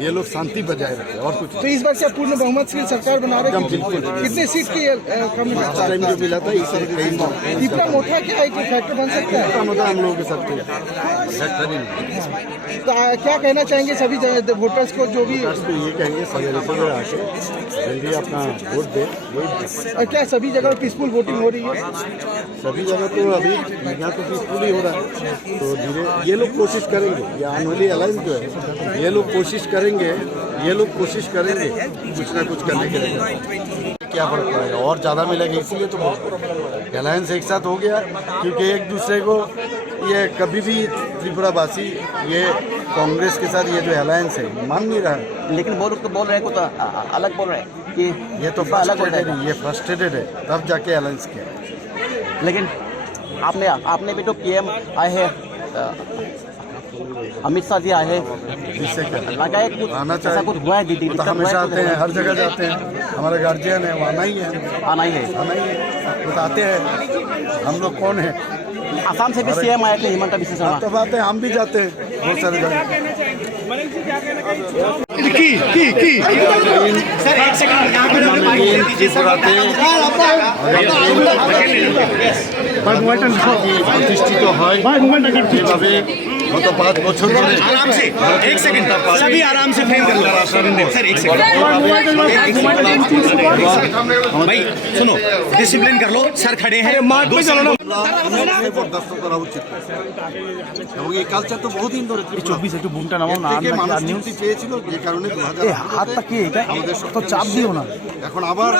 ये लोग शांति बजाय रखे और कुछ। तो इस बार से पूर्ण बहुमत की सरकार बना रहे हैं। बिल्कुल। कितने सीट की टाइम जो मिला था इसे इतना मोटा क्या है कि फैक्टर बन सकता है? हम लोगों के साथ तो क्या कहना चाहेंगे सभी वोटर्स को जो भी ये कहेंगे सवेरे आके जल्दी अपना वोट दे। और क्या सभी जगह पीसफुल वोटिंग हो रही है? सभी जगह तो अभी यहाँ तो पीसफुल ही हो रहा है। तो धीरे ये लोग कोशिश करेंगे, ये आने वाली अलायंस जो है ये लोग कोशिश करेंगे कुछ ना कुछ करने के लिए। क्या फर्क पड़ेगा और ज़्यादा मिलेगा, इसीलिए तो अलायंस एक साथ हो गया क्योंकि एक दूसरे को ये कभी भी त्रिपुरावासी ये कांग्रेस के साथ ये जो अलायंस है मान नहीं रहा है। लेकिन वो लोग तो बोल रहे हैं कुछ अलग बोल रहे हैं कि ये तो अलग हो जाएगा, ये फ्रस्ट्रेटेड है तब जाके अलायंस किया। लेकिन आपने भी तो पीएम आए हैं, अमित शाह जी आए हैं, इससे क्या लगा है कुछ आना ऐसा चाहिए। कुछ हुआ है? दीदी तो हमेशा आते हैं, हर जगह जाते हैं, हमारे गार्जियन है वो आना ही है, आना ही है। बताते हैं हम लोग कौन है। आसाम से भी सीएम आए थे हिमंता बिस्वा शर्मा। तो बात है, हम भी जाते हैं बहुत सारे जगह। প্রতিষ্ঠিত হয় যেভাবে গত 5 বছর ধরে आराम से एक सेकंड सभी आराम से फ्रेम कर लो सर एक सेकंड भाई सुनो डिसिप्लिन कर लो सर खड़े हैं বরদাস্ত করা উচিত এবং এই কালচার তো বহুদিন ধরে 24 একটু বুমটা নামাও না, মানুষ নিউটি চেয়েছিল যে কারণে 2000 হাতটা কি এটা তো চাপ দিও না। এখন আবার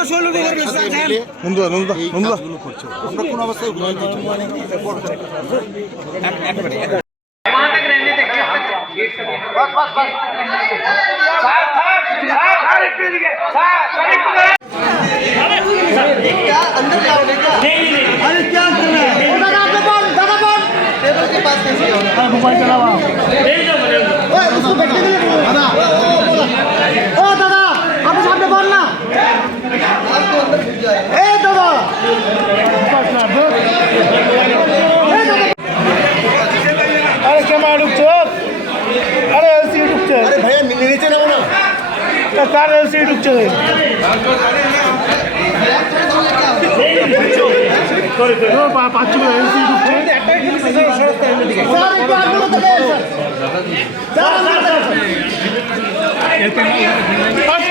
কাজগুলো করছে। আমরা কোন অবস্থায় मोबाइल चलाओ। ओ दादा आप सामने बोलना। ए दादा अरे क्या मालूम चुप। अरे ऐसी रुक चल। अरे भैया नीचे ना ना कार ऐसी रुक चल। पाँच ऐसी रुक चल।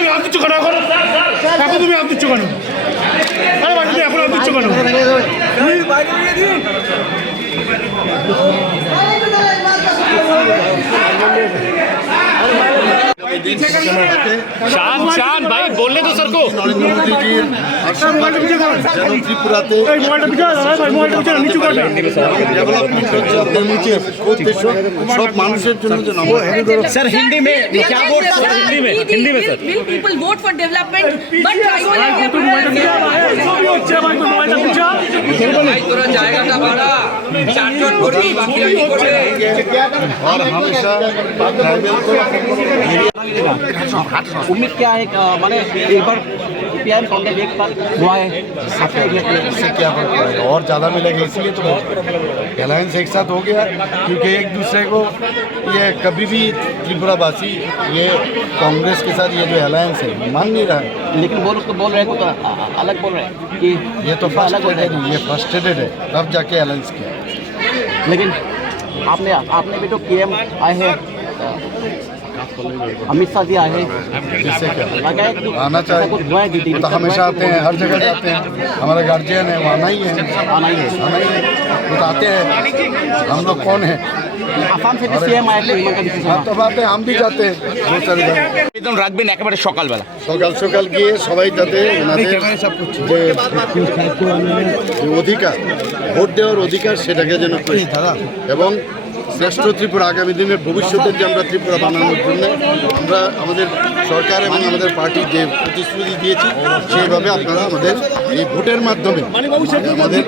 आप दिচ্ছ কেন এখন? কাকু তুমি আপ দিচ্ছ কেন? আরে ভাই তুমি এখন আপ দিচ্ছ কেন? शान भाई बोलने दो सर को। নরেন্দ্র মোদীজির ত্রিপুরাতে ডেভেলপমেন্ট হচ্ছে আপনার নিচে সব মানুষের জন্য যে सर हिंदी में क्या वोट हिंदी में sir will people vote for development but তোরা জায়গাটা বাড়া চারজন করি বাকি করে और हमेशा उम्मीद क्या है माने एक बार पीएम कांग्रेस एक साथ हुआ है इससे क्या फर्क पड़ेगा और ज़्यादा मिलेगा, इसीलिए तो अलायंस एक साथ हो गया क्योंकि एक दूसरे को ये कभी भी त्रिपुरावासी ये कांग्रेस के साथ ये जो अलायंस है मान नहीं रहा है। लेकिन वो लोग तो बोल रहे हैं कुछ अलग बोल रहे हैं कि ये तो अलग हो जाएगा, ये फ्रस्ट्रेटेड है तब जाके अलायंस किया। लेकिन आपने भी तो पीएम आए हैं, अमित शाह जी आए हैं, इससे क्या लगा है कुछ आना ऐसा कुछ हुआ है? दीदी चाहिए। तो हमेशा आते हैं, हर जगह जाते हैं, हमारे गार्जियन है वो आना ही है, बताते हैं हम लोग कौन है। आसाम से भी सीएम आए थे हिमंता बिस्वा शर्मा। तो बात है, हम भी जाते हैं बहुत सारे जगह। একদম রাখবেন একেবারে সকালবেলা সকাল সকাল গিয়ে সবাই যাতে ওনাদের যে অধিকার ভোট দেওয়ার অধিকার সেটাকে যেন করি এবং শ্রেষ্ঠ ত্রিপুরা আগামী দিনের ভবিষ্যতের যে আমরা ত্রিপুরা বানানোর জন্য আমরা আমাদের সরকার এবং আমাদের পার্টি যে প্রতিশ্রুতি দিয়েছি সেইভাবে আপনারা আমাদের এই ভোটের মাধ্যমে আমাদের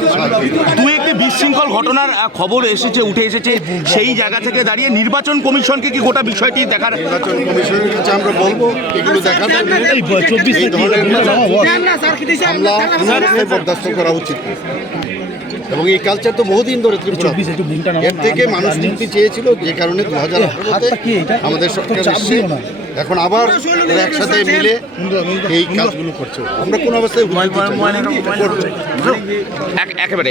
দু একটি বিশৃঙ্খল ঘটনার খবর এসেছে, উঠে এসেছে, সেই জায়গা থেকে দাঁড়িয়ে নির্বাচন কমিশনকে কি গোটা বিষয়টি দেখার? নির্বাচন কমিশনের কাছে আমরা বলবো এগুলো দেখাতে এই ধরনের হামলা কোনো অবস্থায় বরদাস্ত করা উচিত না। এবং এই কালচার তো বহুদিন ধরে ত্রিপুরা, এর থেকে মানুষ মুক্তি চেয়েছিল, যে কারণে 2018-তে আমাদের সরকার এসছে। এখন আবার ওরা একসাথে মিলে এই কাজগুলো করছে। আমরা কোনো অবস্থায় একেবারে